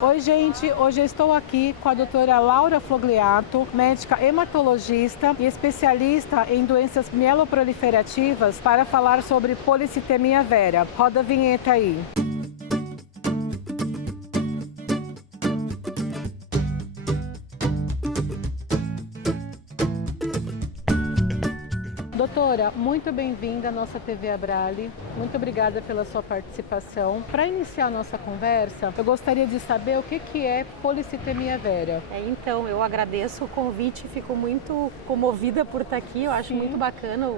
Oi, gente! Hoje eu estou aqui com a doutora Laura Fogliato, médica hematologista e especialista em doenças mieloproliferativas, para falar sobre policitemia vera. Roda a vinheta aí. Doutora, muito bem-vinda à nossa TV Abrale. Muito obrigada pela sua participação. Para iniciar a nossa conversa, eu gostaria de saber o que é policitemia vera. Então, eu agradeço o convite, fico muito comovida por estar aqui. Eu acho muito bacana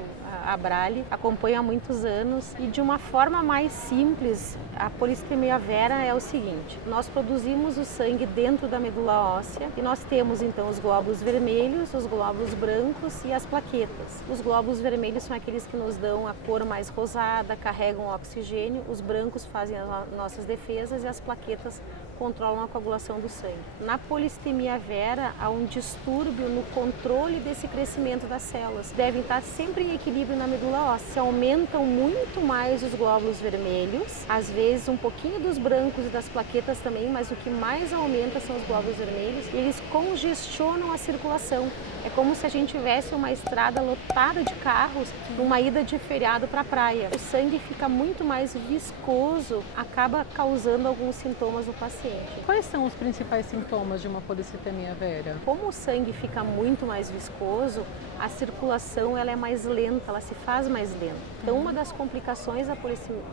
a Abrale, acompanho há muitos anos e de uma forma mais simples, a policitemia vera é o seguinte: nós produzimos o sangue dentro da medula óssea e nós temos então os glóbulos vermelhos, os glóbulos brancos e as plaquetas. Os glóbulos vermelhos são aqueles que nos dão a cor mais rosada, carregam o oxigênio, os brancos fazem as nossas defesas e as plaquetas controlam a coagulação do sangue. Na policitemia vera, há um distúrbio no controle desse crescimento das células. Devem estar sempre em equilíbrio na medula óssea. Aumentam muito mais os glóbulos vermelhos, às vezes um pouquinho dos brancos e das plaquetas também, mas o que mais aumenta são os glóbulos vermelhos e eles congestionam a circulação. É como se a gente tivesse uma estrada lotada de carros numa ida de feriado para a praia. O sangue fica muito mais viscoso, acaba causando alguns sintomas no paciente. Quais são os principais sintomas de uma policitemia vera? Como o sangue fica muito mais viscoso, a circulação ela é mais lenta, ela se faz mais lenta. Então, uma das complicações da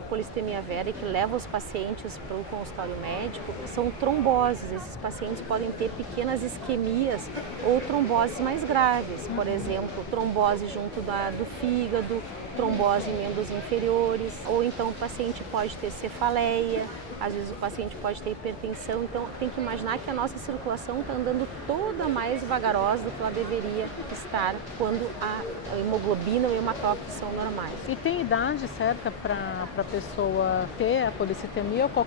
policitemia vera e que leva os pacientes para o consultório médico são tromboses. Esses pacientes podem ter pequenas isquemias ou tromboses mais graves, por exemplo, trombose junto do fígado, trombose em membros inferiores, ou então o paciente pode ter cefaleia. Às vezes o paciente pode ter hipertensão, então tem que imaginar que a nossa circulação está andando toda mais vagarosa do que ela deveria estar quando a hemoglobina ou o hematócrito são normais. E tem idade certa para a pessoa ter a policitemia ou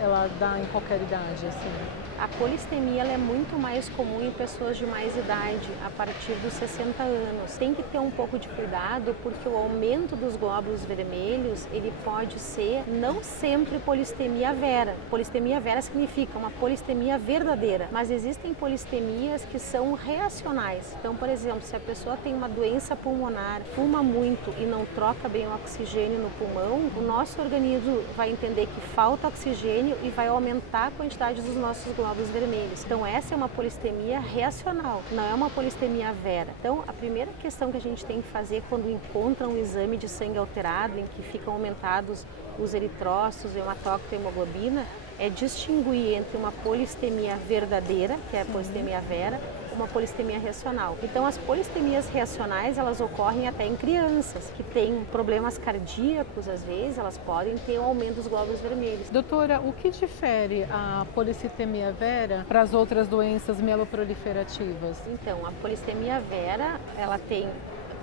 ela dá em qualquer idade? Assim? A policitemia ela é muito mais comum em pessoas de mais idade, a partir dos 60 anos. Tem que ter um pouco de cuidado porque o aumento dos glóbulos vermelhos ele pode ser não sempre policitemia vera. Policitemia vera significa uma policitemia verdadeira, mas existem policitemías que são reacionais. Então, por exemplo, se a pessoa tem uma doença pulmonar, fuma muito e não troca bem o oxigênio no pulmão, o nosso organismo vai entender que falta oxigênio e vai aumentar a quantidade dos nossos glóbulos vermelhos. Então, essa é uma policitemia reacional, não é uma policitemia vera. Então, a primeira questão que a gente tem que fazer quando encontra um exame de sangue alterado, em que ficam aumentados os eritrócitos, o hematócrito e a hemoglobina, é distinguir entre uma policitemia verdadeira, que é a policitemia vera, e uma policitemia reacional. Então, as polistemias reacionais, elas ocorrem até em crianças, que têm problemas cardíacos, às vezes, elas podem ter um aumento dos glóbulos vermelhos. Doutora, o que difere a policitemia vera para as outras doenças mieloproliferativas? Então, a policitemia vera, ela tem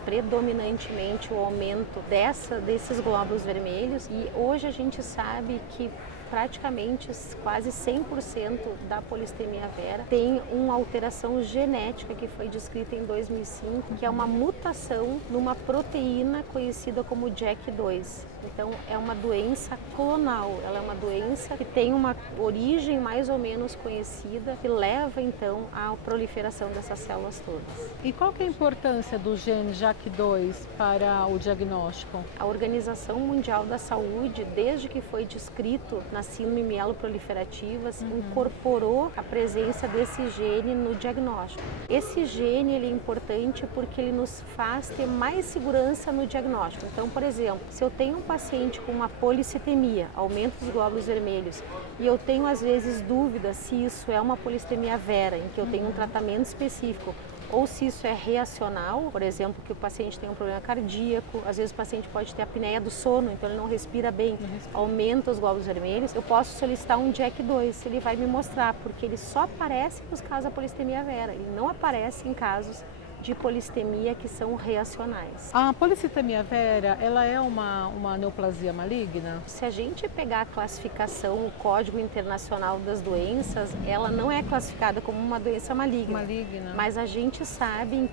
predominantemente o aumento desses glóbulos vermelhos e hoje a gente sabe que praticamente quase 100% da policitemia vera tem uma alteração genética que foi descrita em 2005, que é uma mutação numa proteína conhecida como JAK2. Então, é uma doença clonal, ela é uma doença que tem uma origem mais ou menos conhecida que leva, então, à proliferação dessas células todas. E qual que é a importância do gene JAK2 para o diagnóstico? A Organização Mundial da Saúde, desde que foi descrito nas síndromes mieloproliferativas, incorporou a presença desse gene no diagnóstico. Esse gene ele é importante porque ele nos faz ter mais segurança no diagnóstico. Então, por exemplo, se eu tenho um paciente com uma policitemia, aumento dos glóbulos vermelhos, e eu tenho às vezes dúvidas se isso é uma policitemia vera, em que eu tenho um tratamento específico, ou se isso é reacional, por exemplo, que o paciente tem um problema cardíaco, às vezes o paciente pode ter apneia do sono, então ele não respira bem, aumenta os glóbulos vermelhos, eu posso solicitar um JAK2, ele vai me mostrar, porque ele só aparece nos casos da policitemia vera, ele não aparece em casos de polistemia que são reacionais. A policitemia vera, ela é uma neoplasia maligna? Se a gente pegar a classificação, o Código Internacional das Doenças, ela não é classificada como uma doença maligna. Mas a gente sabe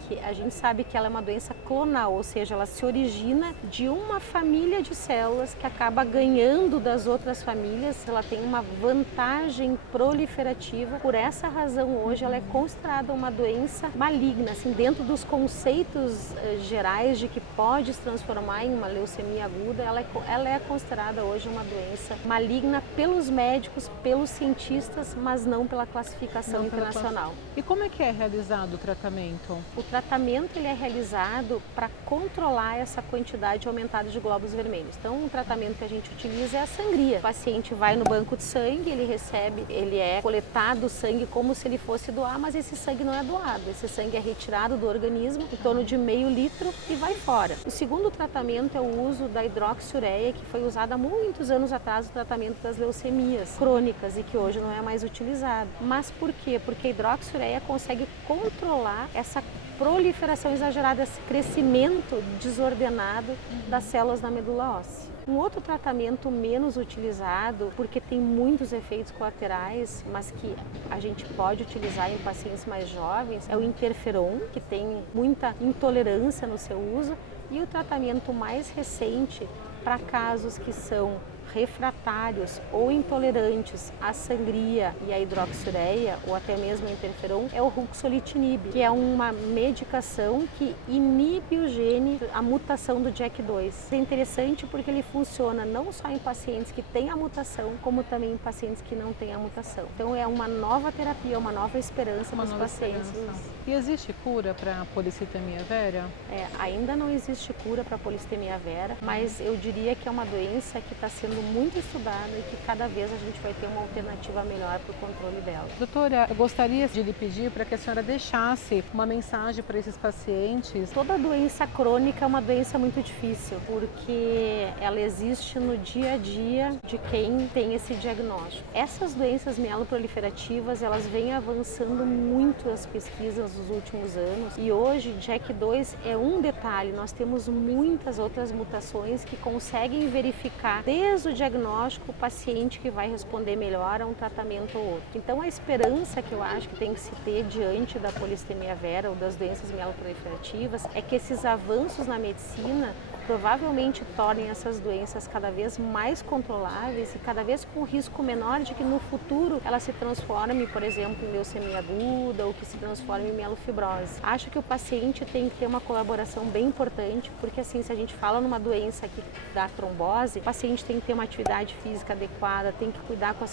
que ela é uma doença clonal, ou seja, ela se origina de uma família de células que acaba ganhando das outras famílias, ela tem uma vantagem proliferativa. Por essa razão, hoje ela é considerada uma doença maligna, assim, dentro dos conceitos gerais de que pode se transformar em uma leucemia aguda, ela é considerada hoje uma doença maligna pelos médicos, pelos cientistas, mas não pela classificação internacional. E como é que é realizado o tratamento? O tratamento ele é realizado para controlar essa quantidade aumentada de glóbulos vermelhos. Então, um tratamento que a gente utiliza é a sangria. O paciente vai no banco de sangue, ele é coletado o sangue como se ele fosse doar, mas esse sangue não é doado. Esse sangue é retirado do organismo, em torno de meio litro, e vai fora. O segundo tratamento é o uso da hidroxiureia, que foi usada há muitos anos atrás no tratamento das leucemias crônicas e que hoje não é mais utilizado. Mas por quê? Porque a hidroxiureia consegue controlar essa proliferação exagerada, esse crescimento desordenado das células da medula óssea. Um outro tratamento menos utilizado, porque tem muitos efeitos colaterais, mas que a gente pode utilizar em pacientes mais jovens, é o interferon, que tem muita intolerância no seu uso, e o tratamento mais recente para casos que são refratários ou intolerantes à sangria e à hidroxiureia ou até mesmo ao interferon é o ruxolitinib, que é uma medicação que inibe o gene, a mutação do JAK2. É interessante porque ele funciona não só em pacientes que têm a mutação, como também em pacientes que não têm a mutação. Então é uma nova terapia, uma nova esperança para os pacientes. E existe cura para a policitemia vera? Ainda não existe cura para a policitemia vera, mas eu diria que é uma doença que está sendo muito estudada e que cada vez a gente vai ter uma alternativa melhor para o controle dela. Doutora, eu gostaria de lhe pedir para que a senhora deixasse uma mensagem para esses pacientes. Toda doença crônica é uma doença muito difícil, porque ela existe no dia a dia de quem tem esse diagnóstico. Essas doenças mieloproliferativas, elas vêm avançando muito as pesquisas nos últimos anos e hoje JAK2 é um detalhe, nós temos muitas outras mutações que conseguem verificar desde o diagnóstico o paciente que vai responder melhor a um tratamento ou outro. Então a esperança que eu acho que tem que se ter diante da polistemia vera ou das doenças mieloproliferativas é que esses avanços na medicina provavelmente tornem essas doenças cada vez mais controláveis e cada vez com risco menor de que no futuro ela se transforme, por exemplo, em leucemia aguda ou que se transforme em mielofibrose. Acho que o paciente tem que ter uma colaboração bem importante, porque assim, se a gente fala numa doença que dá trombose, o paciente tem que ter uma atividade física adequada, tem que cuidar com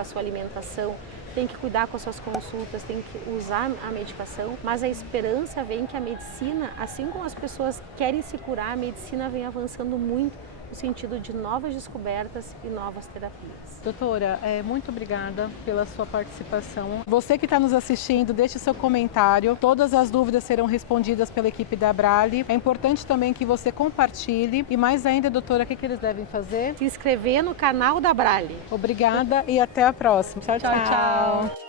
a sua alimentação, tem que cuidar com as suas consultas, tem que usar a medicação, mas a esperança vem que a medicina, assim como as pessoas querem se curar, a medicina vem avançando muito no sentido de novas descobertas e novas terapias. Doutora, muito obrigada pela sua participação. Você que está nos assistindo, deixe seu comentário. Todas as dúvidas serão respondidas pela equipe da Abrale. É importante também que você compartilhe. E mais ainda, doutora, o que eles devem fazer? Se inscrever no canal da Abrale. Obrigada e até a próxima. Tchau, tchau.